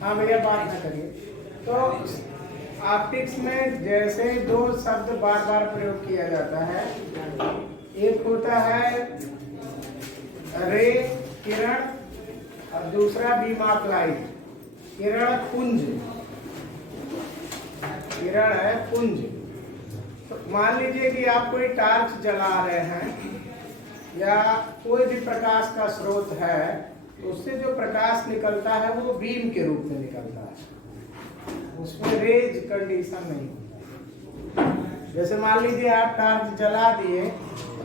हाँ भैया बात ना करिए। तो ऑप्टिक्स में जैसे दो शब्द बार बार प्रयोग किया जाता है, एक होता है रे किरण और दूसरा बीम ऑफ लाइट। किरण पुंज, किरण है पुंज। तो मान लीजिए कि आप कोई टॉर्च जला रहे हैं या कोई भी प्रकाश का स्रोत है, तो उससे जो प्रकाश निकलता है वो बीम के रूप में निकलता है, उसमें रेज कंडीशन नहीं होता। जैसे मान लीजिए आप टॉर्च जला दिए,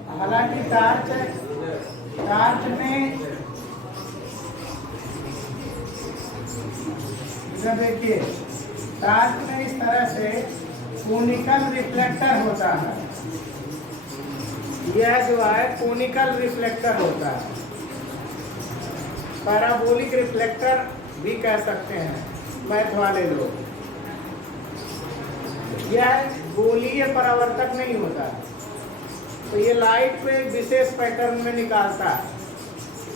हालांकि टॉर्च में देखिए टॉर्च में इस तरह से कोनिकल रिफ्लेक्टर होता है। यह जो है कोनिकल रिफ्लेक्टर होता है, पैराबोलिक रिफ्लेक्टर भी कह सकते हैं मैथ वाले लोग। यह गोलीय परावर्तक नहीं होता है, तो ये लाइट को एक विशेष पैटर्न में निकालता है।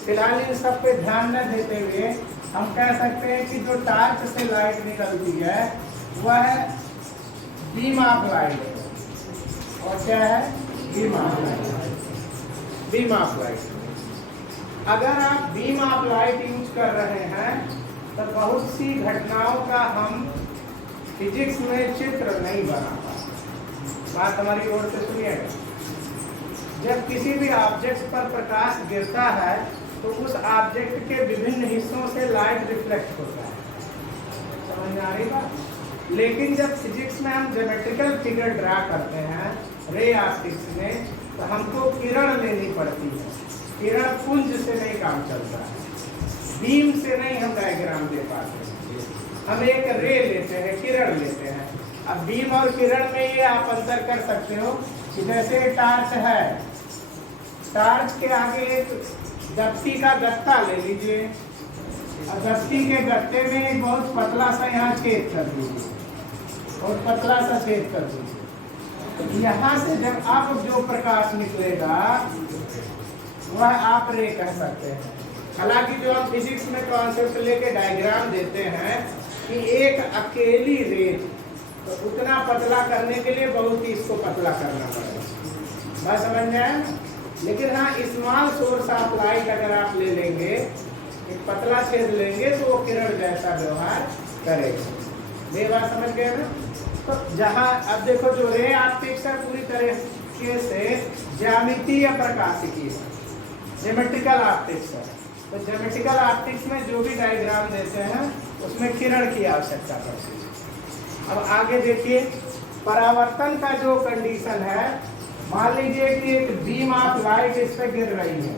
फिलहाल इन सब पे ध्यान न देते हुए हम कह सकते हैं कि जो टॉर्च से लाइट निकलती है वह बीम ऑफ लाइट है। और क्या है? Beam of light. Beam of light. अगर आप बीम ऑफ लाइट यूज कर रहे हैं तो बहुत सी घटनाओं का हम फिजिक्स में चित्र नहीं बना पाते। बात हमारी ओर से सुनिएगा। जब किसी भी ऑब्जेक्ट पर प्रकाश गिरता है तो उस ऑब्जेक्ट के विभिन्न हिस्सों से लाइट रिफ्लेक्ट होता है, समझ में आ रही बात? लेकिन जब फिजिक्स में हम ज्योमेट्रिकल फिगर ड्रा करते हैं रे ऑप्टिक्स में, तो हमको किरण लेनी पड़ती है। किरण पुंज से नहीं काम चलता है, बीम से नहीं हम डायग्राम दे पाते। हम एक रे लेते हैं, किरण लेते हैं। अब बीम और किरण में ये आप अंतर कर सकते हो कि जैसे टार्च है, टार्च के आगे एक दफ्ती का गत्ता ले लीजिए और दफ्ती के गत्ते में एक बहुत पतला सा यहाँ छेद कर दीजिए, बहुत पतला सा छेद कर दीजिए। तो यहाँ से जब आप जो प्रकाश निकलेगा वह आप रे कह सकते हैं। हालांकि जो हम फिजिक्स में कॉन्सेप्ट लेके डायग्राम देते हैं कि एक अकेली रे, तो उतना पतला करने के लिए बहुत ही इसको पतला करना पड़ेगा। बात समझ में आया? लेकिन हाँ, स्मॉल सोर्स ऑफ लाइट अगर आप ले लेंगे, एक पतला छेद लेंगे, तो वो किरण जैसा व्यवहार करेगा। ये बात समझ गए ना? तो जहाँ अब देखो जो रे ऑप्टिक्स है पूरी तरीके से ज्यामितीय प्रकाशिकी है, ज्योमेट्रिकल ऑप्टिक्स है। तो ज्योमेट्रिकल ऑप्टिक्स में जो भी डायग्राम देते हैं उसमें किरण की आवश्यकता पड़ती है। अब आगे देखिए, परावर्तन का जो कंडीशन है, मान लीजिए कि एक बीम ऑफ लाइट इस पे गिर रही है।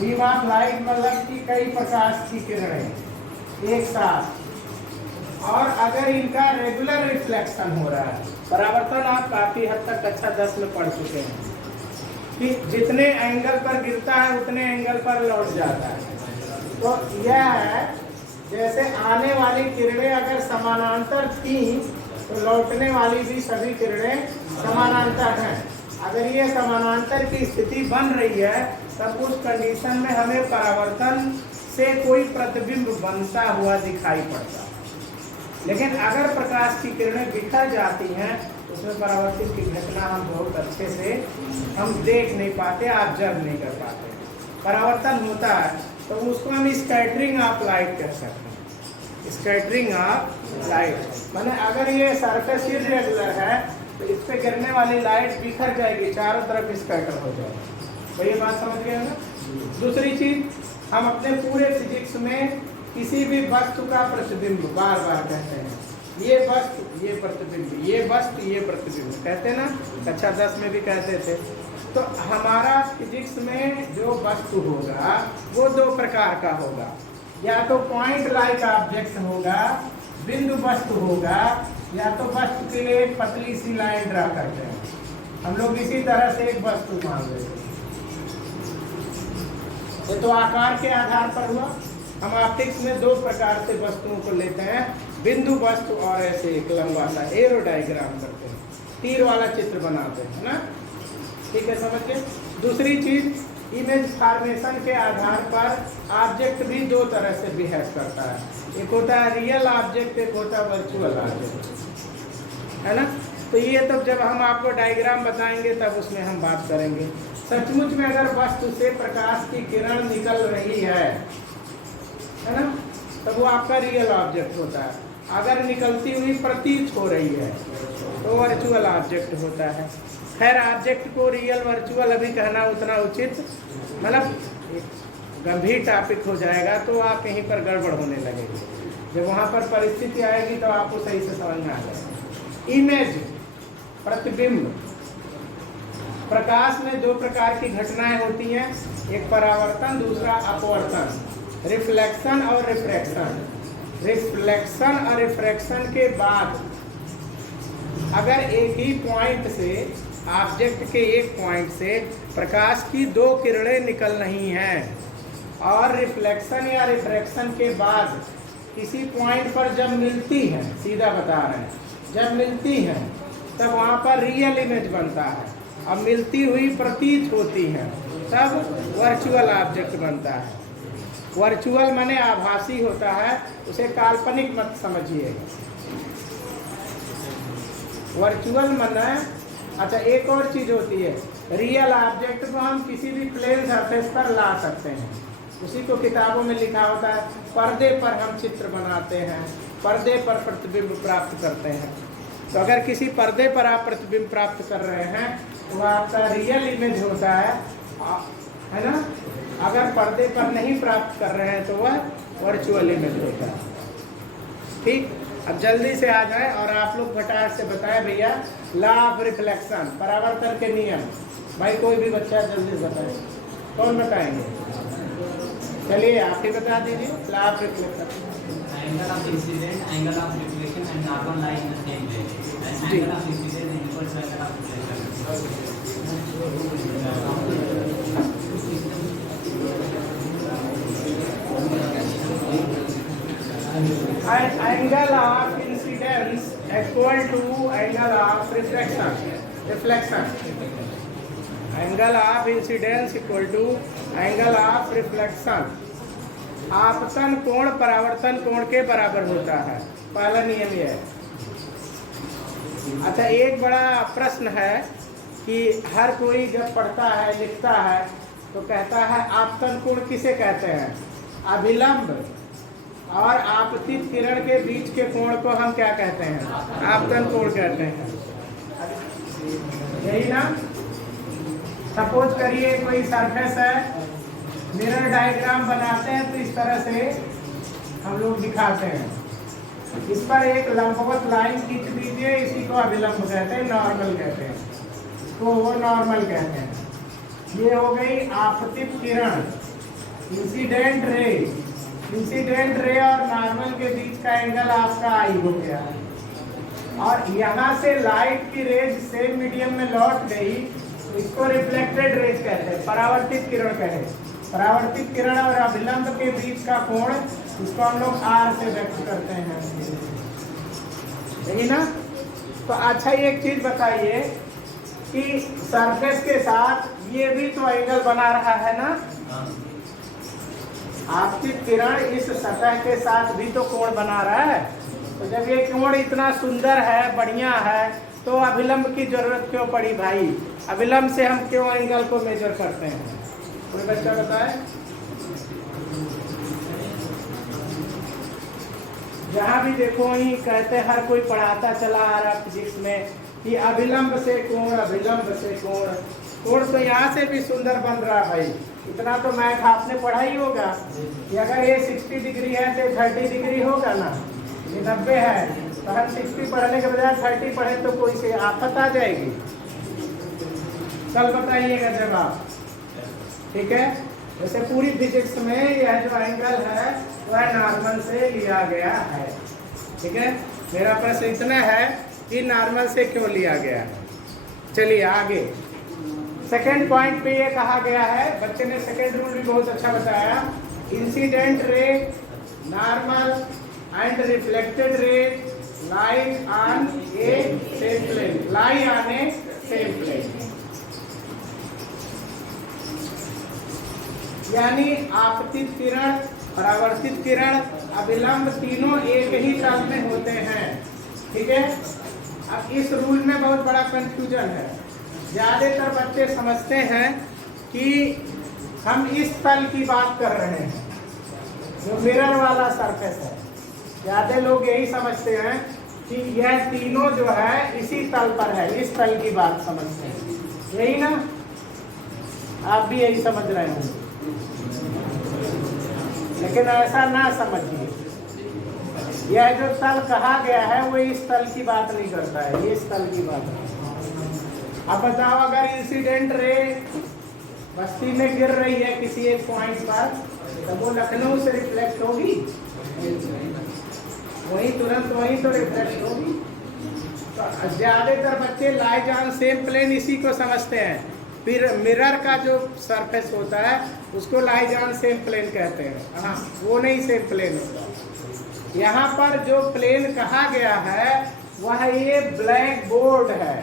बीम ऑफ लाइट मतलब कि कई प्रकाश की किरणें एक साथ, और अगर इनका रेगुलर रिफ्लेक्शन हो रहा है, परावर्तन आप काफी हद तक कक्षा 10 में पढ़ चुके हैं कि जितने एंगल पर गिरता है उतने एंगल पर लौट जाता है। तो यह है, जैसे आने वाली किरणें अगर समानांतर थी तो लौटने वाली भी सभी किरणें समानांतर हैं। अगर ये समानांतर की स्थिति बन रही है तब उस कंडीशन में हमें परावर्तन से कोई प्रतिबिंब बनता हुआ दिखाई पड़ता है। लेकिन अगर प्रकाश की किरणें बिखर जाती हैं तो उसमें परावर्तन की घटना हम बहुत अच्छे से हम देख नहीं पाते, ऑब्जर्व नहीं कर पाते। परावर्तन होता है तो उसको हम स्कैटरिंग ऑफ लाइट कह सकते हैं। स्कैटरिंग ऑफ लाइट माने अगर ये सरफेस इरेगुलर है तो इस पे गिरने वाली लाइट बिखर जाएगी, चारों तरफ स्कैटर हो जाएगी। तो ये बात समझ गए ना? दूसरी चीज, हम अपने पूरे फिजिक्स में किसी भी वस्तु का प्रतिबिंब बार बार कहते हैं, ये वस्तु ये प्रतिबिंब, ये वस्तु ये प्रतिबिंब कहते हैं ना, कक्षा 10 में भी कहते थे। तो हमारा फिजिक्स में जो वस्तु होगा वो दो प्रकार का होगा, या तो पॉइंट लाइक ऑब्जेक्ट होगा, बिंदु वस्तु होगा, या तो वस्तु के लिए एक पतली सी लाइन ड्रा करते हैं। हम लोग इसी तरह से एक वस्तु मान लेते हैं। ये तो आकार के आधार पर हुआ। हम ऑप्टिक्स में दो प्रकार से वस्तुओं को लेते हैं, बिंदु वस्तु और ऐसे एक लंबा सा एरो डायग्राम करते हैं, तीर वाला चित्र बनाते हैं ना। ठीक है, समझ गए? दूसरी चीज, इमेज फॉर्मेशन के आधार पर ऑब्जेक्ट भी दो तरह से बिहेव करता है, एक होता है रियल ऑब्जेक्ट, एक होता है वर्चुअल ऑब्जेक्ट, है ना। तो ये तो जब हम आपको डायग्राम बताएंगे तब उसमें हम बात करेंगे। सचमुच में अगर वस्तु से प्रकाश की किरण निकल रही है ना, तो वो आपका रियल ऑब्जेक्ट होता है। अगर निकलती हुई प्रतीत हो रही है तो वर्चुअल ऑब्जेक्ट होता है। खैर ऑब्जेक्ट को रियल वर्चुअल अभी कहना उतना उचित, मतलब गंभीर टॉपिक हो जाएगा तो आप कहीं पर गड़बड़ होने लगेगी। जब वहाँ पर परिस्थिति आएगी तो आपको सही से समझ में आ जाएगा। इमेज प्रतिबिंब, प्रकाश में दो प्रकार की घटनाएं होती हैं, एक परावर्तन, दूसरा अपवर्तन, रिफ्लेक्शन और रिफ्रैक्शन। रिफ्लेक्शन और रिफ्रैक्शन के बाद अगर एक ही पॉइंट से, ऑब्जेक्ट के एक पॉइंट से प्रकाश की दो किरणें निकल रही हैं और रिफ्लेक्शन या रिफ्रैक्शन के बाद किसी पॉइंट पर जब मिलती हैं, सीधा बता रहे हैं, जब मिलती हैं तब वहाँ पर रियल इमेज बनता है। अब मिलती हुई प्रतीत होती हैं तब वर्चुअल ऑब्जेक्ट बनता है। वर्चुअल माने आभासी होता है, उसे काल्पनिक मत समझिएगा। वर्चुअल माने, अच्छा एक और चीज होती है, रियल ऑब्जेक्ट को हम किसी भी प्लेन सरफेस पर ला सकते हैं। उसी को किताबों में लिखा होता है, पर्दे पर हम चित्र बनाते हैं, पर्दे पर प्रतिबिंब प्राप्त करते हैं। तो अगर किसी पर्दे पर आप प्रतिबिंब प्राप्त कर रहे हैं तो वह आपका रियल इमेज होता है ना। अगर पर्दे पर नहीं प्राप्त कर रहे हैं तो वह वर्चुअल इमेज होता है। ठीक, अब जल्दी से आ जाए और आप लोग फटाक से बताएं भैया, लॉ ऑफ रिफ्लेक्शन, परावर्तन के नियम। भाई कोई भी बच्चा जल्दी से बताए, कौन बताएंगे? चलिए आप ही बता दीजिए। Law of reflection, angle of incident, angle of reflection and normal lie in the same plane, and angle of incident is equal to angle of reflection. angle of incidence equal to angle of reflection. Angle of incidence equal to angle of reflection. आपतन कोण परावर्तन कोण के बराबर होता है, पहला नियम यह है। अच्छा एक बड़ा प्रश्न है कि हर कोई जब पढ़ता है, लिखता है तो कहता है आपतन कोण किसे कहते हैं? अभिलंब और आपतित किरण के बीच के कोण को हम क्या कहते हैं? आपतन कोण कहते हैं, यही ना। सपोज करिए कोई सरफेस है, मिरर डायग्राम बनाते हैं तो इस तरह से हम लोग दिखाते हैं। इस पर एक लंबवत लाइन खींच दीजिए, इसी को अभिलंब कहते हैं, नॉर्मल कहते हैं, इसको वो नॉर्मल कहते हैं। ये हो गई आपतित किरण, इंसिडेंट रे। इंसिडेंट रे और नॉर्मल के बीच का एंगल आपका आई हो गया। और यहाँ से लाइट की रेज सेम मीडियम में लौट गई, इसको रिफ्लेक्टेड रेज कहते हैं, परावर्तित किरण कहते हैं। परावर्तित किरण और अभिलंब के बीच का कोण, इसको हम लोग R से व्यक्त करते हैं, यही ना। तो अच्छा एक चीज बताइए कि सरफेस के साथ ये भी तो एंगल बना रहा है ना। आपकी किरण इस सतह के साथ भी तो कोण बना रहा है। तो जब ये कोण इतना सुंदर है, बढ़िया है, तो अभिलंब की जरूरत क्यों पड़ी भाई? अभिलंब से हम क्यों एंगल को मेजर करते हैं? कोई बच्चा बताए। जहाँ भी देखो ही कहते हर कोई पढ़ाता चला आ रहा फिजिक्स में कि अभिलंब से कोण, अभिलंब से कोण। कोण तो यहाँ से भी सुंदर बन रहा भाई। इतना तो मैथ आपने पढ़ा ही होगा कि अगर ये 60 डिग्री है तो 30 डिग्री होगा ना। ये 90 है तो हम 60 पढ़ने के बजाय 30 पढ़े तो कोई से आफत आ जाएगी। कल बताइएगा जवाब, ठीक है। वैसे पूरी फिजिक्स में यह जो एंगल है वह नॉर्मल से लिया गया है, ठीक है। मेरा प्रश्न इतना है कि नॉर्मल से क्यों लिया गया है। चलिए आगे सेकेंड पॉइंट पे ये कहा गया है, बच्चे ने सेकेंड रूल भी बहुत अच्छा बताया। Incident ray, normal and reflected ray lie on a same plane, lie on a same plane. यानी आपतित किरण, परावर्तित किरण, अभिलंब तीनों एक ही तल में होते हैं। ठीक है। अब इस रूल में बहुत बड़ा कंफ्यूजन है। ज्यादातर बच्चे समझते हैं कि हम इस तल की बात कर रहे हैं, जो मिरर वाला सरफेस है। ज्यादा लोग यही समझते हैं कि यह तीनों जो है इसी तल पर है, इस तल की बात समझते हैं। यही ना, आप भी यही समझ रहे होंगे, लेकिन ऐसा ना समझिए। यह जो तल कहा गया है वो इस तल की बात नहीं करता है, ये इस तल की बात है। अब बताओ, अगर इंसिडेंट रे बस्ती में गिर रही है किसी एक पॉइंट पर, तो वो लखनऊ से रिफ्लेक्ट होगी, वही तुरंत वही तो रिफ्लेक्ट होगी। तो ज्यादातर बच्चे लाइट ऑन सेम प्लेन इसी को समझते हैं। फिर मिरर का जो सरफेस होता है उसको लाइट ऑन सेम प्लेन कहते हैं। हाँ, वो नहीं सेम प्लेन होता। यहाँ पर जो प्लेन कहा गया है वह ये ब्लैक बोर्ड है।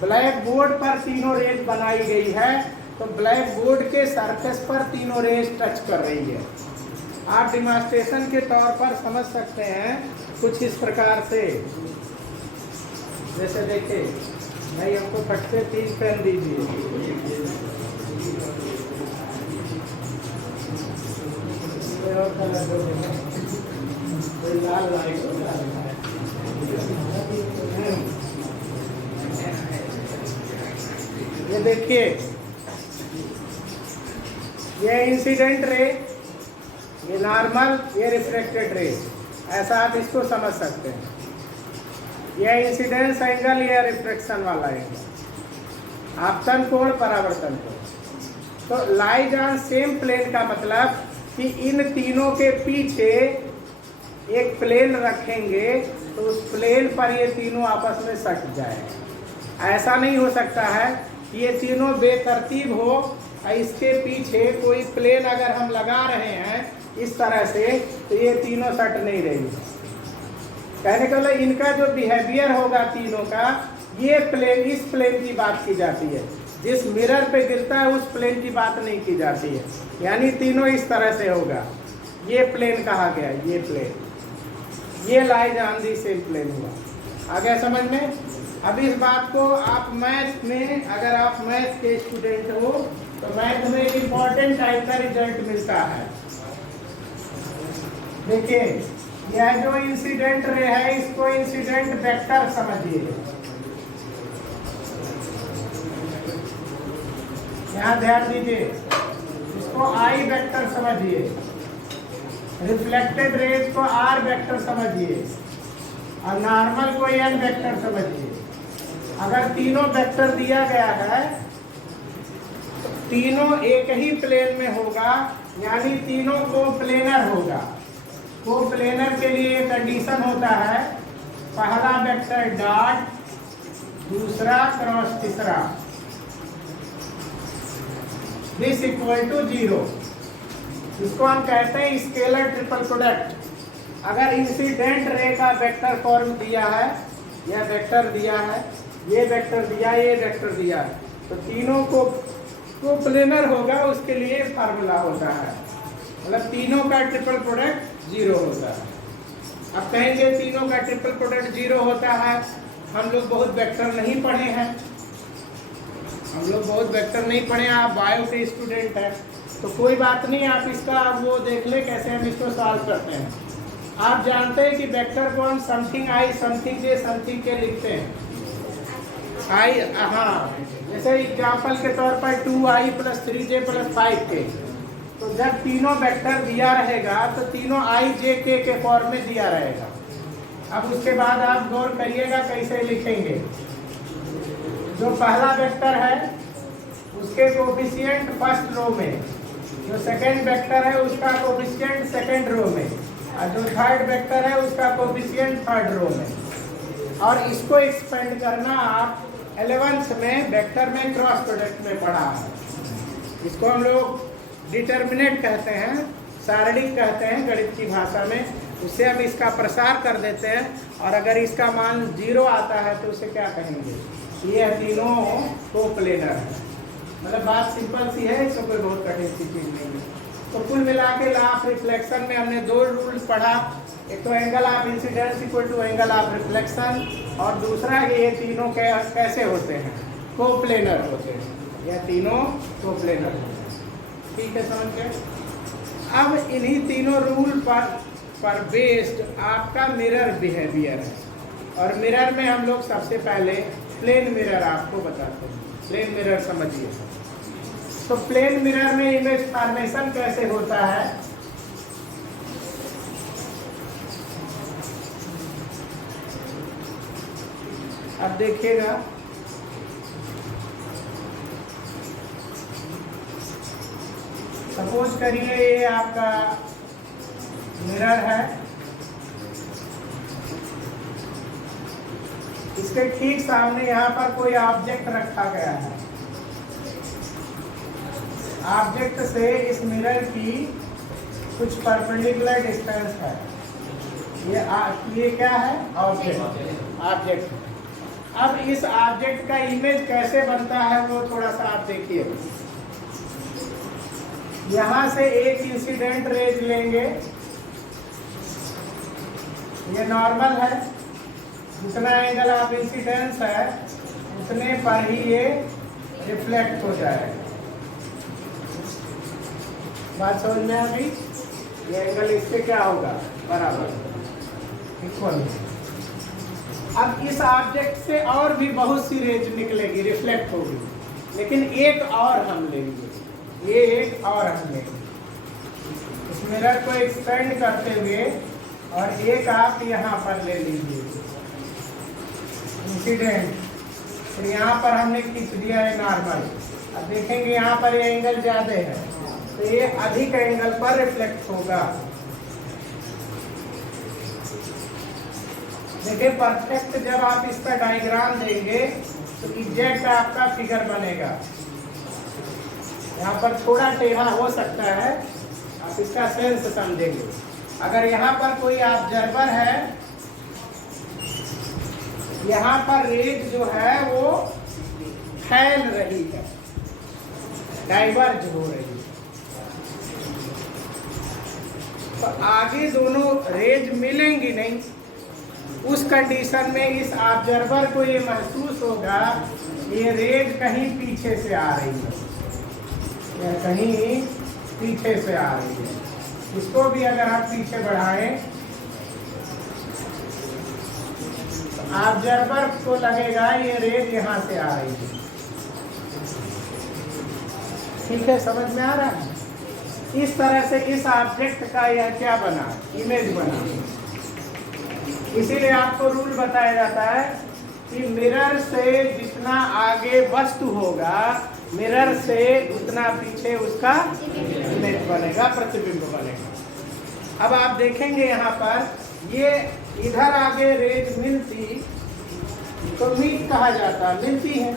ब्लैक बोर्ड पर तीनों रेज बनाई गई है, तो ब्लैक बोर्ड के सरफेस पर तीनों रेज टच कर रही है। आप डिमॉन्स्ट्रेशन के तौर पर समझ सकते हैं कुछ इस प्रकार से। जैसे देखिए, भाई हमको फट से 3 पेन दीजिए। और कलर दो, कोई लाल लाइट हो, ये देखिए, ये इंसिडेंट रे, ये नॉर्मल, ये रिफ्लेक्टेड रे, ऐसा आप इसको समझ सकते हैं। यह इंसिडेंस एंगल, यह रिफ्लेक्शन वाला एंगल, आपतन कोण, परावर्तन कोण। तो लाइट ऑन सेम प्लेन का मतलब कि इन तीनों के पीछे एक प्लेन रखेंगे तो उस प्लेन पर ये तीनों आपस में सट जाए। ऐसा नहीं हो सकता है कि ये तीनों बेतरतीब हो और इसके पीछे कोई प्लेन अगर हम लगा रहे हैं इस तरह से, तो ये तीनों सट नहीं रही। कहने का मतलब इनका जो बिहेवियर होगा तीनों का, ये प्लेन, इस प्लेन की बात की जाती है। जिस मिरर पे गिरता है उस प्लेन की बात नहीं की जाती है। यानी तीनों इस तरह से होगा। ये प्लेन कहा गया, ये प्लेन, ये lie on the same plane हुआ। आ गया समझ में? अब इस बात को आप मैथ में, अगर आप मैथ के स्टूडेंट हो तो मैथ में एक इम्पॉर्टेंट टाइप का रिजल्ट मिलता है। देखिए, यह जो इंसिडेंट रे है इसको इंसिडेंट वेक्टर समझिए। यहाँ ध्यान दीजिए, इसको आई वेक्टर समझिए, रिफ्लेक्टेड रेज को आर वेक्टर समझिए और नॉर्मल को एन वेक्टर समझिए। अगर तीनों वेक्टर दिया गया है तो तीनों एक ही प्लेन में होगा, यानी तीनों कोप्लेनर होगा। कोप्लेनर के लिए कंडीशन होता है, पहला वेक्टर डॉट, दूसरा क्रॉस, तीसरा दिस इक्वल टू 0। इसको हम कहते हैं स्केलर ट्रिपल प्रोडक्ट। अगर इंसिडेंट रे का वेक्टर फॉर्म दिया है, यह वेक्टर दिया है, ये वेक्टर दिया, ये वेक्टर दिया है, तो तीनों को प्लेनर होगा, उसके लिए फार्मूला होता है, मतलब तीनों का ट्रिपल प्रोडक्ट 0 होता है। अब कहेंगे तीनों का ट्रिपल प्रोडक्ट 0 होता है, हम लोग बहुत वेक्टर नहीं पढ़े हैं, हम लोग बहुत वेक्टर नहीं पढ़े, आप बायो के स्टूडेंट हैं, तो कोई बात नहीं, आप इसका वो देख ले कैसे हम इसको सॉल्व करते हैं। आप जानते हैं कि वेक्टर को हम something I, something J, something के लिखते हैं। आई, हाँ, जैसे एग्जाम्पल के तौर पर 2i + 3j + 5k, तो जब तीनों वेक्टर दिया रहेगा तो तीनों i, j, k के फॉर्म में दिया रहेगा। अब उसके बाद आप गौर करिएगा कैसे लिखेंगे। जो पहला वेक्टर है उसके कोफिशिएंट फर्स्ट रो में, जो सेकंड वेक्टर है उसका कोफिशिएंट सेकंड रो में, और जो थर्ड वेक्टर है उसका कोफिशिएंट थर्ड रो में। और इसको एक्सपेंड करना आप 11th में वेक्टर में क्रॉस प्रोडक्ट में पढ़ा है। इसको हम लोग डिटर्मिनेंट कहते हैं, सारणिक कहते हैं गणित की भाषा में। उससे हम इसका प्रसार कर देते हैं, और अगर इसका मान 0 आता है तो उसे क्या कहेंगे? यह तीनों कोप्लेनर है। मतलब बात सिंपल सी है, इसमें कोई बहुत कठिन सी चीज नहीं है। तो कुल मिला के लॉ ऑफ रिफ्लेक्शन में हमने दो रूल पढ़ा, एक तो angle of incidence equal to angle of reflection, और दूसरा ये तीनों कैसे होते हैं, कोप्लेनर होते हैं, या तीनों कोप्लेनर होते हैं। ठीक है, समझ गए। अब इन्हीं तीनों रूल पर बेस्ड आपका मिरर बिहेवियर है, और मिरर में हम लोग सबसे पहले प्लेन मिरर आपको बताते हैं। प्लेन मिरर समझिए। तो प्लेन मिरर में इमेज फॉर्मेशन कैसे होता है, अब देखिएगा। सपोज करिए ये आपका मिरर है, इसके ठीक सामने यहाँ पर कोई ऑब्जेक्ट रखा गया है। ऑब्जेक्ट से इस मिरर की कुछ परपेंडिकुलर डिस्टेंस है। ये क्या है, ऑब्जेक्ट। अब इस ऑब्जेक्ट का इमेज कैसे बनता है वो थोड़ा सा आप देखिए। यहाँ से एक इंसिडेंट रेज लेंगे, ये नॉर्मल है, जितना एंगल ऑफ इंसिडेंस है उतने पर ही ये रिफ्लेक्ट हो जाएगा। बात समझ में आ गई। ये एंगल इससे क्या होगा, बराबर इक्वल। अब इस ऑब्जेक्ट से और भी बहुत सी रेज निकलेगी, रिफ्लेक्ट होगी, लेकिन एक और हम लेंगे, ये एक और हम लेंगे। इस मिरर को एक्सपेंड करते हुए और एक आप यहाँ पर ले लीजिए इंसिडेंट, फिर यहाँ पर हमने खींच दिया है नॉर्मल। अब देखेंगे यहाँ पर ये एंगल ज्यादा है, तो ये अधिक एंगल पर रिफ्लेक्ट होगा। देखिए परफेक्ट जब आप इसका डायग्राम देंगे तो एग्जैक्ट आपका फिगर बनेगा। यहाँ पर थोड़ा टेढ़ा हो सकता है, आप इसका सेंस समझेंगे। अगर यहाँ पर कोई ऑब्जर्वर है, यहाँ पर रेज जो है वो फैल रही है, डाइवर्ज हो रही है, तो आगे दोनों रेज मिलेंगी नहीं। उस कंडीशन में इस ऑब्जर्वर को ये महसूस होगा ये रेज कहीं पीछे से आ रही है, या कहीं पीछे से आ रही है। इसको भी अगर आप पीछे बढ़ाएं तो ऑब्जर्वर को लगेगा ये रेज यहाँ से आ रही है। ठीक है, समझ में आ रहा है। इस तरह से इस ऑब्जेक्ट का यह क्या बना, इमेज बना। इसीलिए आपको रूल बताया जाता है कि मिरर से जितना आगे वस्तु होगा, मिरर से उतना पीछे उसका इमेज बनेगा, प्रतिबिंब बनेगा। अब आप देखेंगे यहाँ पर ये इधर आगे रेज मिलती तो मीट कहा जाता है, मिलती है।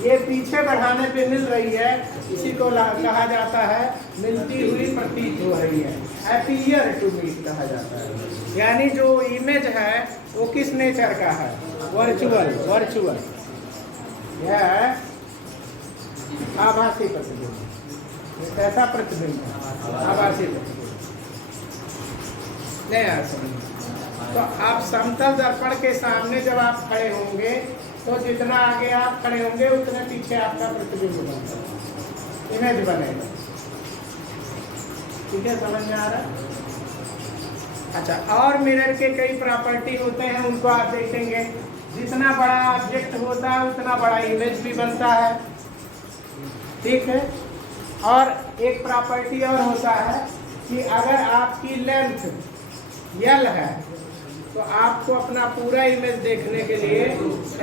ये पीछे बढ़ाने पे मिल रही है, इसी को कहा जाता है मिलती हुई प्रतीत हो रही है, अपीयर टू मीट कहा जाता है। यानी जो इमेज है वो किस नेचर का है, वर्चुअल। यह आभासी प्रतिबिंब। कैसा प्रतिबिंब है, आभासी प्रतिबिंब। नहीं आ समझ। तो आप समतल दर्पण के सामने जब आप खड़े होंगे तो जितना आगे आप खड़े होंगे उतने पीछे आपका प्रतिबिंब बनेगा, इमेज बनेगा। ठीक है, समझ में आ रहा है। अच्छा, और मिरर के कई प्रॉपर्टी होते हैं, उनको आप देखेंगे। जितना बड़ा ऑब्जेक्ट होता है उतना बड़ा इमेज भी बनता है। ठीक है, और एक प्रॉपर्टी और होता है कि अगर आपकी लेंथ L है तो आपको अपना पूरा इमेज देखने के लिए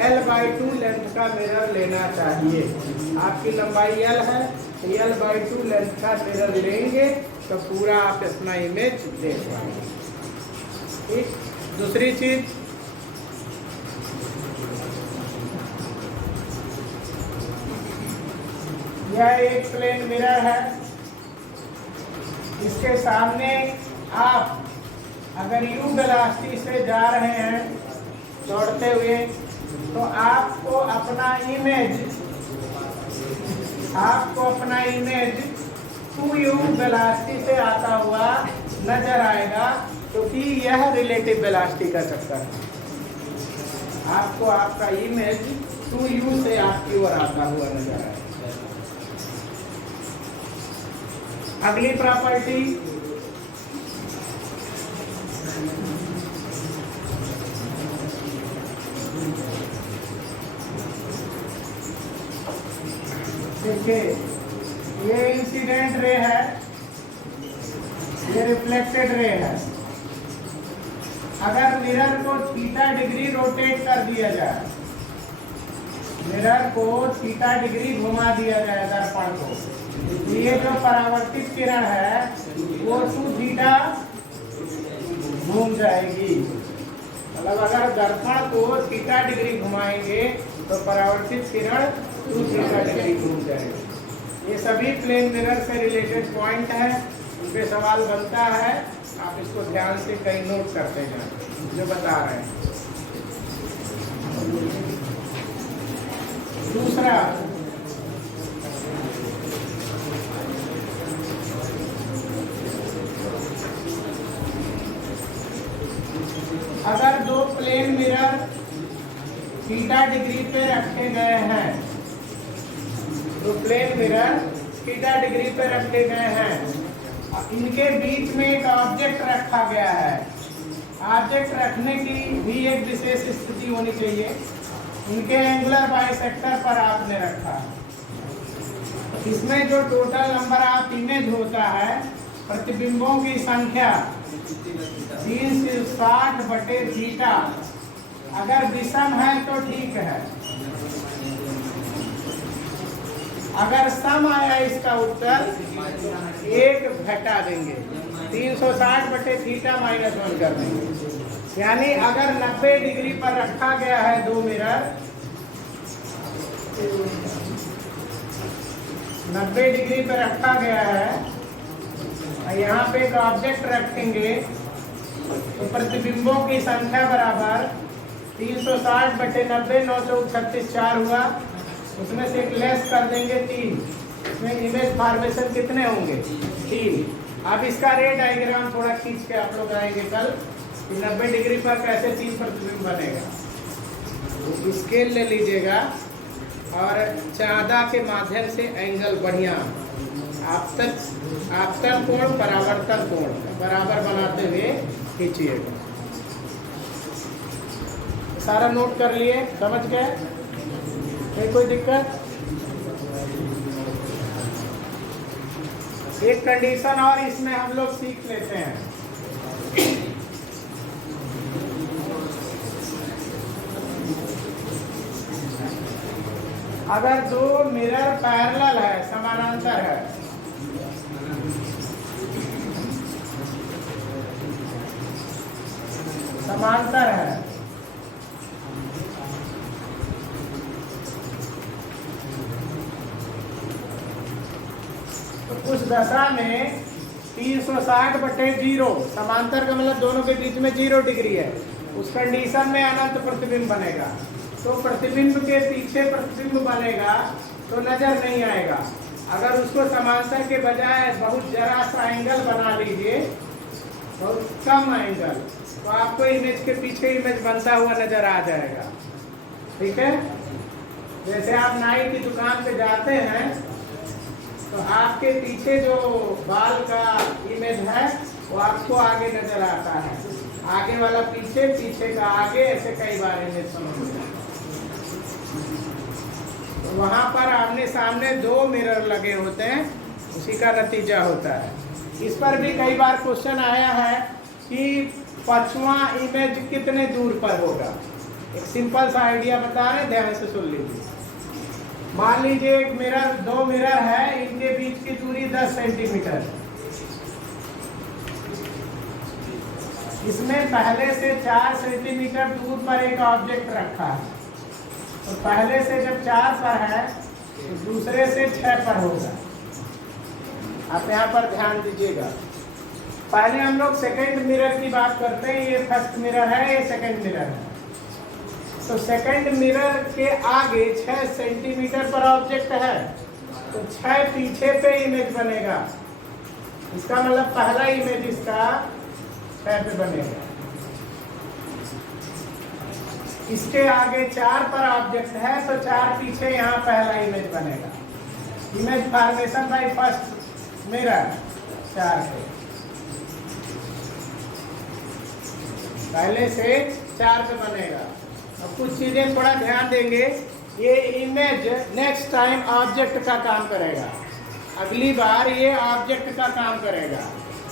L/2 लेंथ का मिरर लेना चाहिए। आपकी लंबाई L है, L/2 लेंथ का मिरर लेंगे तो पूरा आप अपना इमेज देख पाएंगे। ठीक, दूसरी चीज, यह एक प्लेन मिरर है, इसके सामने आप अगर यू वेलोसिटी से जा रहे हैं दौड़ते हुए तो आपको अपना इमेज आपको अपना इमेज 2u वेलोसिटी से आता हुआ नजर आएगा, क्योंकि यह रिलेटिव वेलोसिटी का चक्कर है। आपको आपका इमेज 2u से आपकी ओर आता हुआ नजर आएगा। अगली प्रॉपर्टी, देखिए ये इंसिडेंट रे है, ये रिफ्लेक्टेड रे है। अगर मिरर को थीटा डिग्री रोटेट कर दिया जाए, मिरर को थीटा डिग्री घुमा दिया जाए दर्पण को, ये जो परावर्तित किरण है वो 2 थीटा घूम जाएगी। मतलब अगर दर्पण को थीटा डिग्री घुमाएंगे तो परावर्तित किरण 2 थीटा डिग्री घूम जाएगी। ये सभी प्लेन मिरर से रिलेटेड पॉइंट है, उनपे सवाल बनता है। आप इसको ध्यान से कहीं नोट करते जाए जो बता रहे हैं। दूसरा, अगर 2 प्लेन मिरर थीटा डिग्री पे रखे गए हैं, 2 प्लेन मिरर थीटा डिग्री पे रखे गए हैं, इनके बीच में एक ऑब्जेक्ट रखा गया है। ऑब्जेक्ट रखने की भी एक विशेष स्थिति होनी चाहिए। इनके एंगुलर बाइसेक्टर पर आपने रखा। इसमें जो टोटल नंबर ऑफ इमेज होता है, प्रतिबिंबों की संख्या 360/थीटा। अगर विषम है तो ठीक है, अगर सम आया इसका उत्तर 1 घटा देंगे, 360/थीटा -1 कर देंगे। यानी अगर 90 डिग्री पर रखा गया है 2 मिरर, 90 डिग्री पर रखा गया है, यहाँ पे एक ऑब्जेक्ट रखेंगे तो प्रतिबिंबों की संख्या बराबर 360/90, 936 4 हुआ। उसमें से एक लेस कर देंगे 3। इसमें इमेज फॉर्मेशन कितने होंगे? 3। अब इसका रे डायग्राम थोड़ा खींच के आप लोग आएंगे कल, 90 डिग्री पर कैसे 3 प्रतिबिंब बनेगा। तो स्केल ले लीजिएगा और चाँदा के माध्यम से एंगल बढ़िया आपतन कोण परावर्तन कोण बराबर बनाते हुए खींचिएगा। सारा नोट कर लिए, समझ गए? कोई दिक्कत? एक कंडीशन और इसमें हम लोग सीख लेते हैं। अगर 2 मिरर पैरेलल है, समानांतर है, समांतर है, तो उस दशा में 360/0, समांतर का मतलब दोनों के बीच में 0 डिग्री है, उस कंडीशन में अनंत प्रतिबिंब बनेगा। तो प्रतिबिंब के पीछे प्रतिबिंब बनेगा तो नजर नहीं आएगा। अगर उसको समांतर के बजाय बहुत जरा सा एंगल बना लीजिए, बहुत कम एंगल, तो आपको इमेज के पीछे इमेज बनता हुआ नजर आ जाएगा। ठीक है? जैसे आप नाई की दुकान पे जाते हैं तो आपके पीछे जो बाल का इमेज है वो आपको आगे नजर आता है, आगे वाला पीछे, पीछे का आगे, ऐसे कई बार इमेज समझ में। तो वहाँ पर आमने सामने 2 मिरर लगे होते हैं, उसी का नतीजा होता है। इस पर भी कई बार क्वेश्चन आया है कि 5वां इमेज कितने दूर पर होगा। एक सिंपल सा आइडिया बता रहे, ध्यान से सुन लीजिए। मान लीजिए एक मिरर, 2 मिरर है, इनके बीच की दूरी 10 सेंटीमीटर। इसमें पहले से 4 सेंटीमीटर दूर पर एक ऑब्जेक्ट रखा है, तो पहले से जब 4 पर है तो दूसरे से 6 पर होगा। आप यहाँ पर ध्यान दीजिएगा। पहले हम लोग सेकंड मिरर की बात करते हैं। ये फर्स्ट मिरर है, ये सेकंड मिरर है। तो सेकंड मिरर के आगे 6 सेंटीमीटर पर ऑब्जेक्ट है, तो 6 पीछे पे इमेज बनेगा। इसका मतलब पहला इमेज इसका 6 पे बनेगा। इसके आगे 4 पर ऑब्जेक्ट है तो 4 पीछे यहाँ पहला इमेज बनेगा। Image formation by first mirror 4 पे, पहले से 4 पे बनेगा। अब कुछ चीजें थोड़ा ध्यान देंगे। ये इमेज नेक्स्ट टाइम ऑब्जेक्ट का काम करेगा, अगली बार ये ऑब्जेक्ट का काम करेगा,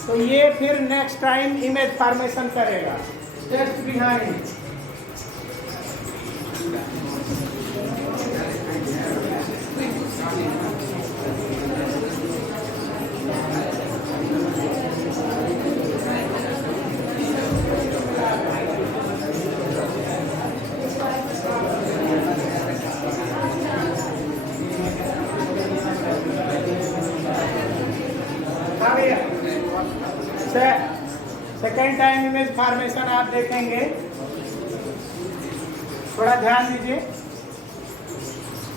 तो ये फिर नेक्स्ट टाइम इमेज फॉर्मेशन करेगा just behind. Second time image formation आप देखेंगे, थोड़ा ध्यान दीजिए।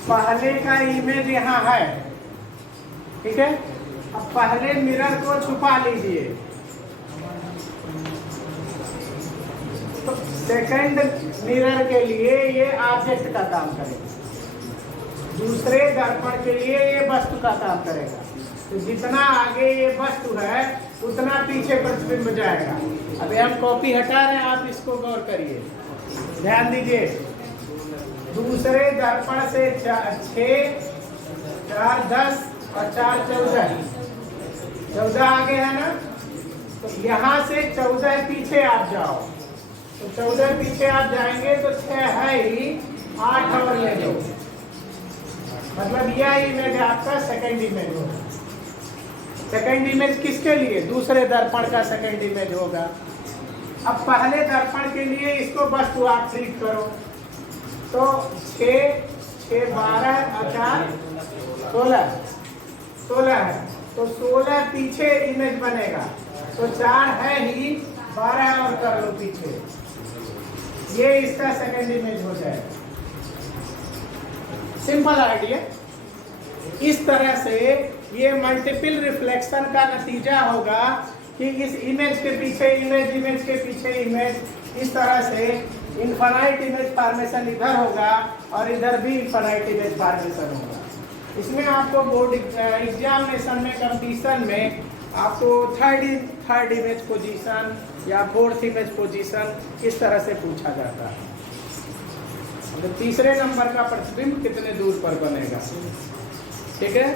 पहले का इमेज यहाँ है, ठीक है। अब पहले मिरर को छुपा लीजिए, तो सेकंड मिरर के लिए ये ऑब्जेक्ट का काम करेगा, दूसरे दर्पण के लिए ये वस्तु का काम करेगा। तो जितना आगे ये वस्तु है उतना पीछे प्रतिबिंब जाएगा। अभी हम कॉपी हटा रहे हैं, आप इसको गौर करिए, ध्यान दीजिए। दूसरे दर्पण से 6, 4 10 और 4 14, 14 आगे है ना, तो यहाँ से 14 पीछे आप जाओ, तो 14 पीछे आप जाएंगे तो 6 है ही, 8 और ले लो, मतलब यह इमेज आपका सेकंड इमेज होगा। सेकंड इमेज किसके लिए? दूसरे दर्पण का सेकंड इमेज होगा। अब पहले दर्पण के लिए इसको वस्तु आप ट्रीट करो, तो 6, 6 12 और 4 16 है, तो 16 पीछे इमेज बनेगा, तो 4 है ही, 12 और कर लो पीछे, ये इसका सेकंड इमेज हो जाएगा। Simple idea. इस तरह से ये मल्टीपल रिफ्लेक्शन का नतीजा होगा कि इस इमेज के पीछे इमेज, इमेज के पीछे इमेज, इस तरह से इनफाइनाइट इमेज फॉर्मेशन इधर होगा और इधर भी इनफाइनाइट इमेज फॉर्मेशन होगा। इसमें आपको बोर्ड एग्जामिनेशन में, कंपटीशन में आपको थर्ड इमेज पोजीशन या फोर्थ इमेज पोजीशन इस तरह से पूछा जाता है। तो तीसरे नंबर का प्रतिबिंब कितने दूर पर बनेगा, ठीक है।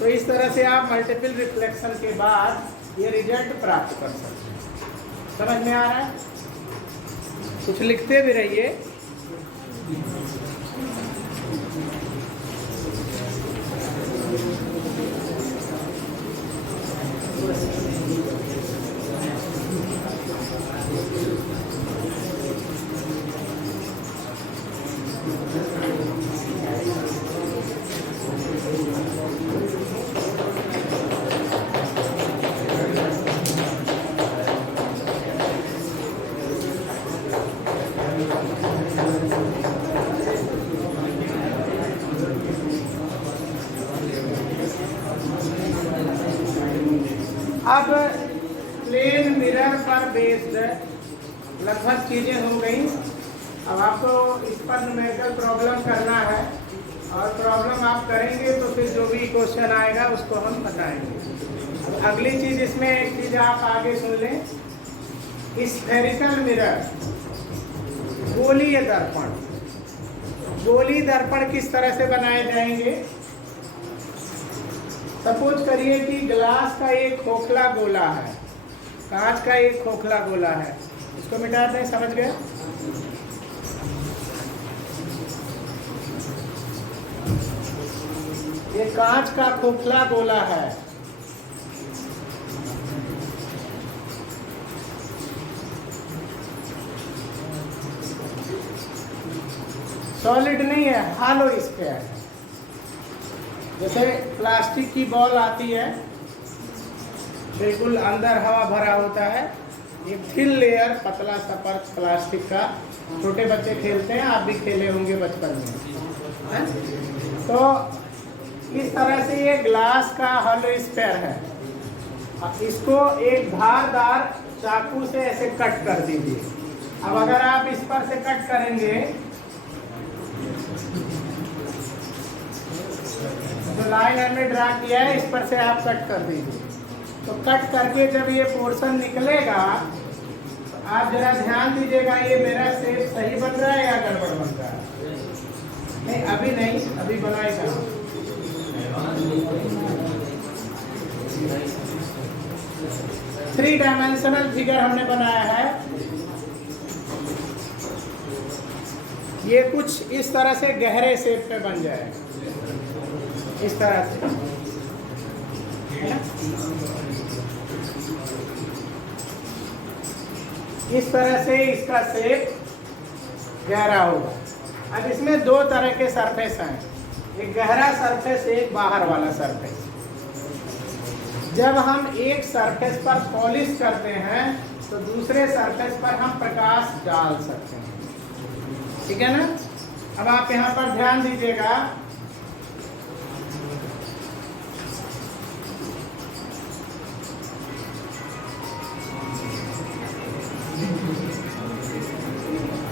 तो इस तरह से आप मल्टीपल रिफ्लेक्शन के बाद ये रिजल्ट प्राप्त कर सकते हैं। समझ में आ रहा है? कुछ लिखते भी रहिए। अब प्लेन मिरर पर बेस्ड लगभग चीजें हो गई। अब आपको इस पर न्यूमेरिकल प्रॉब्लम करना है, और प्रॉब्लम आप करेंगे तो फिर जो भी क्वेश्चन आएगा उसको हम बताएंगे। अब अगली चीज इसमें एक चीज आप आगे सुन लें, स्फेरिकल मिरर, गोलीय दर्पण। गोली दर्पण किस तरह से बनाए जाएंगे? सपोज करिए कि ग्लास का एक खोखला गोला है, कांच का एक खोखला गोला है, इसको मिटा दें, समझ गए? ये कांच का खोखला गोला है, सॉलिड नहीं है, हालो स्फीयर है। जैसे प्लास्टिक की बॉल आती है, बिल्कुल अंदर हवा भरा होता है, एक थिन लेयर, पतला सा परत प्लास्टिक का, छोटे बच्चे खेलते हैं, आप भी खेले होंगे बचपन में, है? तो इस तरह से ये ग्लास का हॉलो स्फीयर है। अब इसको एक धारदार चाकू से ऐसे कट कर दीजिए। अब अगर आप इस पर से कट करेंगे जो लाइन हमने ड्रा किया है इस पर से आप कट कर दीजिए। तो कट करके जब ये पोर्शन निकलेगा तो आप जरा ध्यान दीजिएगा, ये मेरा शेप सही बन रहा है या गड़बड़ बन रहा है? नहीं अभी नहीं, अभी बनाएगा। 3 डायमेंशनल फिगर हमने बनाया है। ये कुछ इस तरह से गहरे शेप पे बन जाए, इस तरह से, है ना? इस तरह से इसका शेप गहरा होगा। अब इसमें 2 तरह के सरफेस हैं, एक गहरा सरफेस, एक बाहर वाला सरफेस। जब हम एक सरफेस पर पॉलिश करते हैं तो दूसरे सरफेस पर हम प्रकाश डाल सकते हैं, ठीक है ना? अब आप यहाँ पर ध्यान दीजिएगा,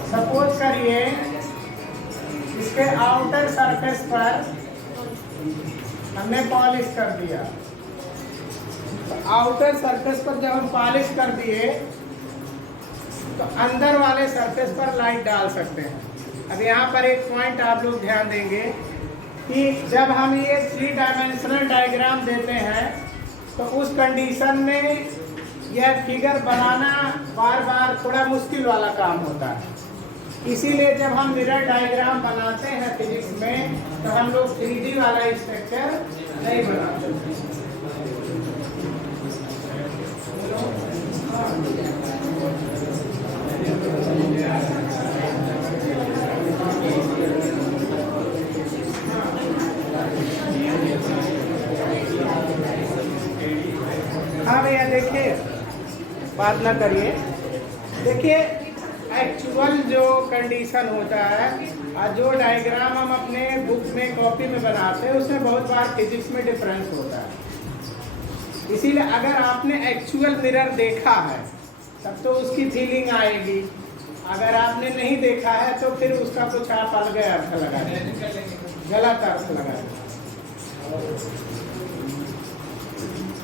सपोज करिए इसके आउटर सरफेस पर हमने पॉलिश कर दिया। तो आउटर सरफेस पर जब हम पॉलिश कर दिए तो अंदर वाले सरफेस पर लाइट डाल सकते हैं। अब यहाँ पर एक पॉइंट आप लोग ध्यान देंगे कि जब हम ये 3 डायमेंशनल डायग्राम देते हैं तो उस कंडीशन में यह फिगर बनाना बार बार थोड़ा मुश्किल वाला काम होता है। इसीलिए जब हम मिरर डायग्राम बनाते हैं फिजिक्स में तो हम लोग 3D वाला स्ट्रक्चर नहीं बनाते। हाँ भैया देखिए, बात ना करिए। देखिए एक्चुअल जो कंडीशन होता है और जो डायग्राम हम अपने बुक में कॉपी में बनाते हैं उसमें बहुत बार फिजिक्स में डिफरेंस होता है। इसीलिए अगर आपने एक्चुअल मिरर देखा है तब तो उसकी फीलिंग आएगी, अगर आपने नहीं देखा है तो फिर उसका कुछ आप अलग अर्थ लगा देंगे, गलत अर्थ लगा देंगे।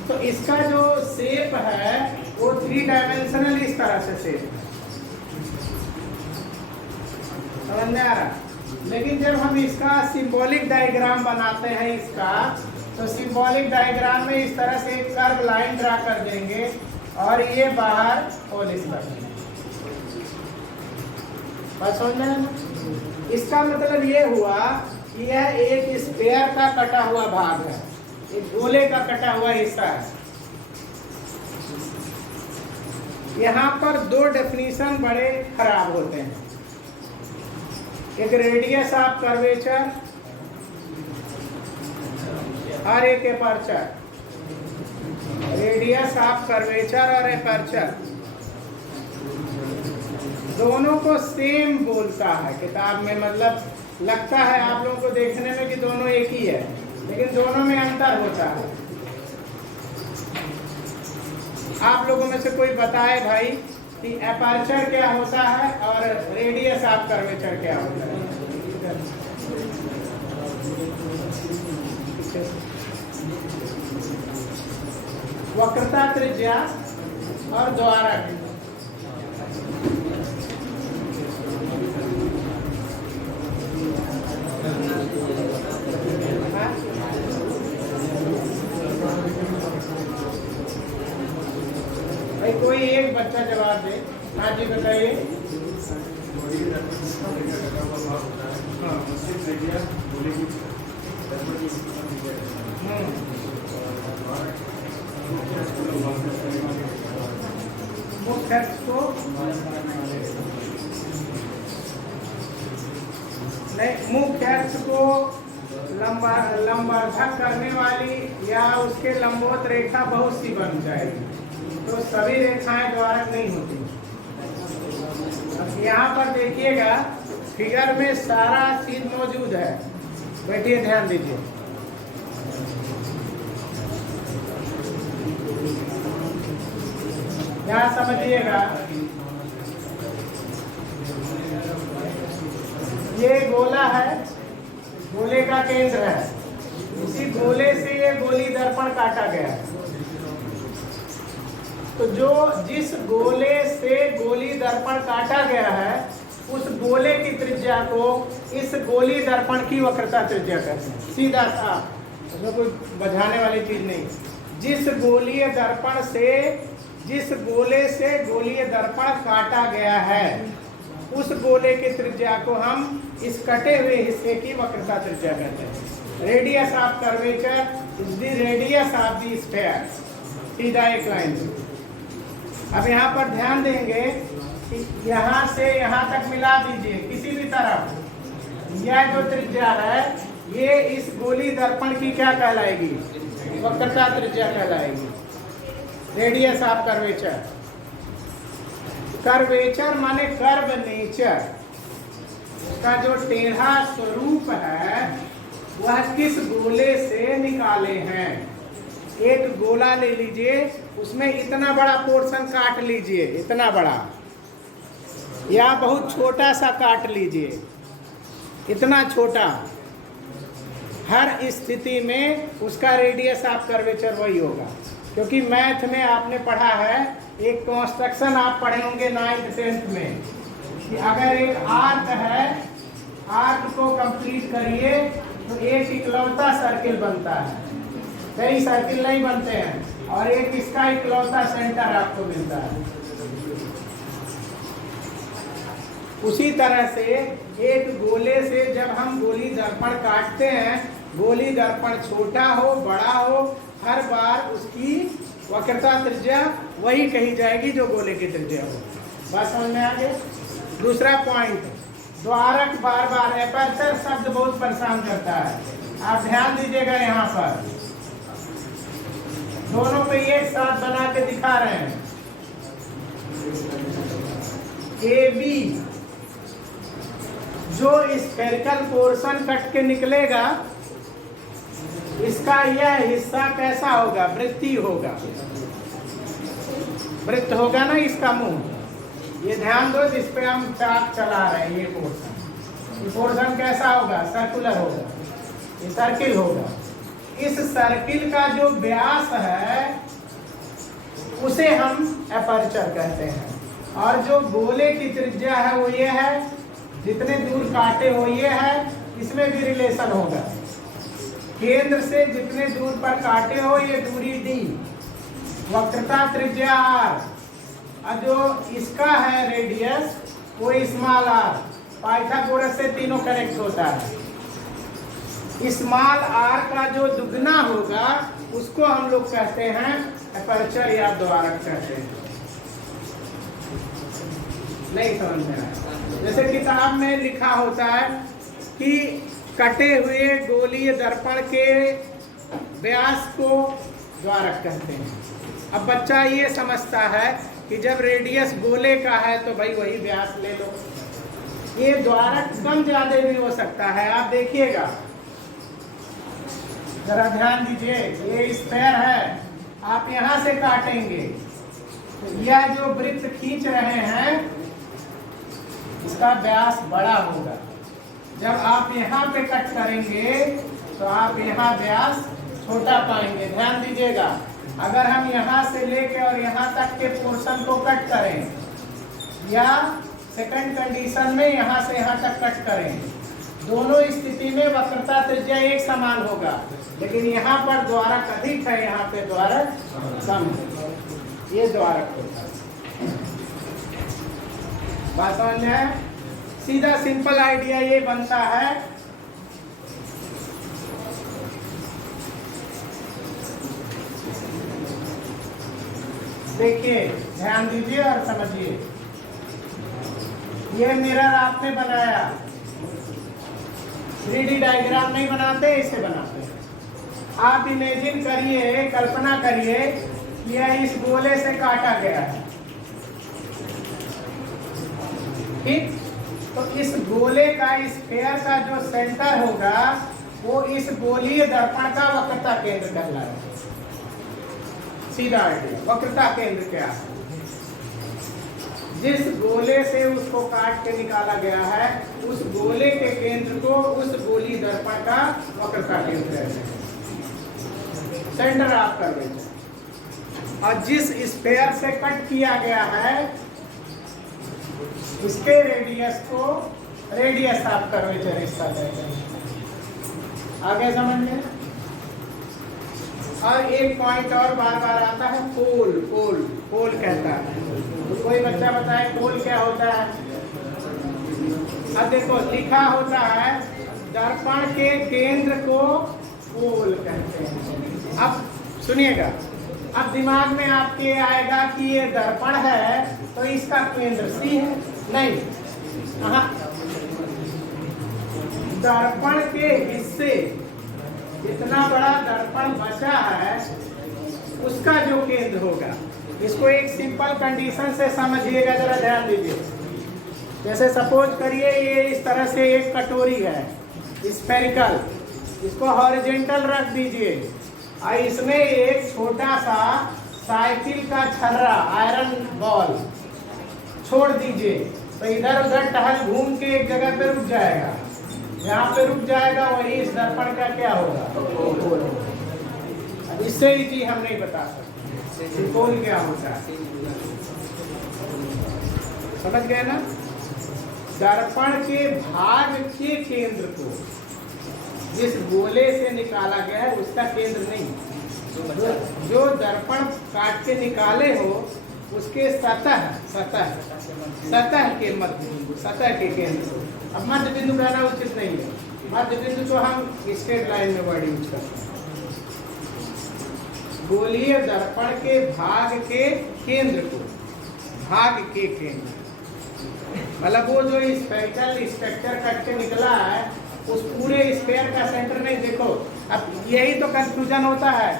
तो इसका जो शेप है वो 3 डायमेंशनल इस तरह से शेप है, समझ में आ रहा? लेकिन जब हम इसका सिंबॉलिक डायग्राम बनाते हैं इसका, तो सिंबॉलिक डायग्राम में इस तरह से एक कर्व लाइन ड्रा कर देंगे और ये बाहर पॉलिश कर देंगे। बात समझ में ना? इसका मतलब ये हुआ कि यह एक स्फीयर का कटा हुआ भाग है, एक गोले का कटा हुआ हिस्सा है। यहाँ पर 2 डेफिनेशन बड़े खराब होते हैं, एक रेडियस ऑफ कर्वेचर और एक एपर्चर। रेडियस ऑफ कर्वेचर और एपर्चर दोनों को सेम बोलता है किताब में, मतलब लगता है आप लोगों को देखने में कि दोनों एक ही है, लेकिन दोनों में अंतर होता है। आप लोगों में से कोई बताए भाई कि एपर्चर क्या होता है और रेडियस ऑफ कर्वेचर क्या होता है? वक्रता त्रिज्या और द्वारा भाई कोई एक बच्चा जवाब दे। हाँ जी बताइए। मुख्य अक्ष को नहीं, मुख्य अक्ष को लंबवर्धक करने वाली या उसके लंबवत रेखा बहुत सी बन जाएगी, तो सभी रेखाएं द्वारक नहीं होती। अब यहाँ पर देखिएगा फिगर में सारा चीज मौजूद है, बैठिए ध्यान दीजिए। यहाँ समझिएगा, ये गोला है, गोले का केंद्र है, इसी गोले से ये गोली दर्पण काटा गया है। तो जो जिस गोले से गोली दर्पण काटा गया है उस गोले की त्रिज्या को इस गोली दर्पण की वक्रता त्रिज्या कहते हैं। सीधा सा, उसमें कोई बझाने वाली चीज नहीं। जिस गोलीय दर्पण से, जिस गोले से गोलीय दर्पण काटा गया है उस गोले की त्रिज्या को हम इस कटे हुए हिस्से की वक्रता त्रिज्या कहते हैं। Radius of curvature is the radius of the sphere. सीधा एक लाइन से। अब यहाँ पर ध्यान देंगे कि यहाँ से यहाँ तक मिला दीजिए किसी भी तरफ। यह जो त्रिज्या है ये इस गोली दर्पण की क्या कहलाएगी? वक्रता त्रिज्या कहलाएगी, रेडियस ऑफ कर्वेचर। कर्वेचर माने कर्व नेचर, उसका जो टेढ़ा स्वरूप है वह किस गोले से निकाले हैं। एक गोला ले लीजिए, उसमें इतना बड़ा पोर्शन काट लीजिए, इतना बड़ा, या बहुत छोटा सा काट लीजिए, इतना छोटा। हर स्थिति में उसका रेडियस ऑफ कर्वेचर वही होगा, क्योंकि मैथ में आपने पढ़ा है, एक कंस्ट्रक्शन आप पढ़े होंगे 9th 10th में, कि अगर एक आर्क है, आर्क को कंप्लीट करिए तो एक इकलौता सर्किल बनता है, कई सर्किल नहीं बनते हैं, और एक इसका इकलौता सेंटर आपको मिलता है। उसी तरह से एक गोले से जब हम गोली दर्पण काटते हैं, गोली दर्पण छोटा हो बड़ा हो, हर बार उसकी वक्रता त्रिज्या वही कही जाएगी जो गोले की त्रिज्या हो। बात समझ में आ गई? दूसरा पॉइंट, द्वारक बार बार, एपर्चर शब्द बहुत परेशान करता है, आप ध्यान दीजिएगा। यहाँ पर दोनों पे एक साथ बना के दिखा रहे हैं। ए बी जो स्फेरिकल पोर्शन कट के निकलेगा, इसका यह हिस्सा कैसा होगा? वृत्तीय होगा, वृत्त होगा ना इसका मुंह। ये ध्यान दो, जिस पे हम चाप चला रहे हैं, ये पोर्शन कैसा होगा? सर्कुलर होगा, ये सर्किल होगा। इस सर्किल का जो व्यास है उसे हम एपर्चर कहते हैं, और जो गोले की त्रिज्या है वो ये है, जितने दूर काटे हो ये है। इसमें भी रिलेशन होगा, केंद्र से जितने दूर पर काटे हो ये दूरी d, वक्रता त्रिज्या r, और जो इसका है रेडियस वो स्मॉल r। पाइथागोरस से तीनों करेक्ट होता है। स्मॉल r का जो दुगना होगा उसको हम लोग कहते हैं एपर्चर या द्वारक कहते हैं। नहीं समझ में आया? जैसे किताब में लिखा होता है कि कटे हुए गोलीय दर्पण के व्यास को द्वारक कहते हैं। अब बच्चा ये समझता है कि जब रेडियस गोले का है तो भाई वही व्यास ले लो। ये द्वारक कम ज्यादा भी हो सकता है। आप देखिएगा, जरा ध्यान दीजिए, ये स्फेयर है, आप यहाँ से काटेंगे तो यह जो वृत्त खींच रहे हैं इसका व्यास बड़ा होगा। जब आप यहाँ पे कट करेंगे तो आप यहाँ व्यास छोटा पाएंगे। ध्यान दीजिएगा, अगर हम यहाँ से लेके और यहाँ तक के पोर्शन को कट करें, या सेकंड कंडीशन में यहाँ से यहाँ तक कट करें, दोनों स्थिति में वक्रता त्रिज्या एक समान होगा, लेकिन यहाँ पर द्वारक अधिक है, यहाँ पे द्वारक कम है। ये द्वारक होता है। बात समझ में है? सीधा सिंपल आइडिया ये बनता है, देखिए ध्यान दीजिए और समझिए। ये मिरर आपने बनाया, 3D डायग्राम नहीं बनाते, इसे बनाते हैं। आप इमेजिन करिए, कल्पना करिए, यह इस गोले से काटा गया है, ठीक? तो इस गोले का, इस स्फीयर का जो सेंटर होगा वो इस गोलीय दर्पण का वक्रता केंद्र कहलाएगा। सीधा आइडिया, वक्रता केंद्र क्या है? जिस गोले से उसको काट के निकाला गया है उस गोले के केंद्र को उस गोली दर्पण का वक्रता केंद्र कहते हैं, सेंटर ऑफ कर्वेचर। और जिस स्फेयर से कट किया गया है उसके रेडियस को रेडियस ऑफ कर्वेचर इसका कहते हैं। आगे समझ में। और एक पॉइंट और बार बार आता है, पोल। पोल पोल कहता है, तो कोई बच्चा बताए पोल क्या होता है। अब देखो लिखा होता है दर्पण के केंद्र को पोल कहते हैं। अब सुनिएगा, अब दिमाग में आपके आएगा कि ये दर्पण है तो इसका केंद्र सी है, नहीं। हाँ, दर्पण के हिस्से जितना बड़ा दर्पण बचा है उसका जो केंद्र होगा, इसको एक सिंपल कंडीशन से समझिएगा, जरा ध्यान दीजिए। जैसे सपोज करिए ये इस तरह से एक कटोरी है स्फेरिकल, इसको हॉरिजॉन्टल रख दीजिए और इसमें एक छोटा सा साइकिल का छर्रा आयरन बॉल छोड़ दीजिए, तो इधर उधर टहल घूम के एक जगह पे रुक जाएगा। यहाँ पे रुक जाएगा, वही इस दर्पण का क्या होगा, पोल। अब इससे ही चीज हम नहीं बता सकते पोल क्या होता है, समझ गए ना। दर्पण के भाग के केंद्र को जिस गोले से निकाला गया है उसका केंद्र नहीं, जो दर्पण काट के निकाले हो उसके सतह के मध्य बिंदु, सतह के केंद्र को। अब मध्य बिंदु कहना उचित नहीं है, मध्य बिंदु तो हम स्ट्रेट लाइन में वर्ड यूज करते हैं। गोलीय दर्पण के भाग के केंद्र को, भाग के केंद्र मतलब वो जो स्पेक्ट्रल स्ट्रक्चर कट के निकला है उस पूरे स्फेयर का सेंटर नहीं। देखो अब यही तो कंफ्यूजन होता है,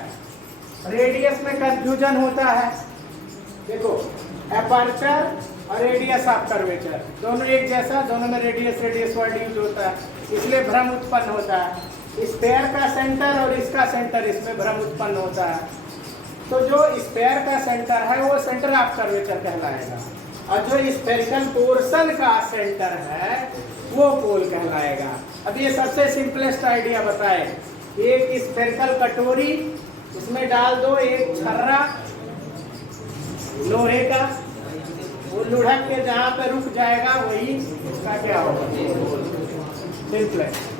रेडियस में कंफ्यूजन होता है। देखो एपर्चर और रेडियस ऑफ कर्वेचर दोनों एक जैसा, दोनों में रेडियस वर्ड यूज होता है, इसलिए भ्रम उत्पन्न होता है। स्फेयर का सेंटर और इसका सेंटर, इसमें भ्रम उत्पन्न होता है। तो जो स्फेयर का सेंटर है वो सेंटर ऑफ कर्वेचर कहलाएगा, और जो स्फेरिकल पोर्शन का सेंटर है वो पोल कहलाएगा। अब ये सबसे सिंपलेस्ट आइडिया बताए, एक स्फेरिकल कटोरी, उसमें डाल दो एक छर्रा लोहे का, वो लुढ़क के जहाँ पे रुक जाएगा वही उसका क्या होगा, सिंपलेस्ट।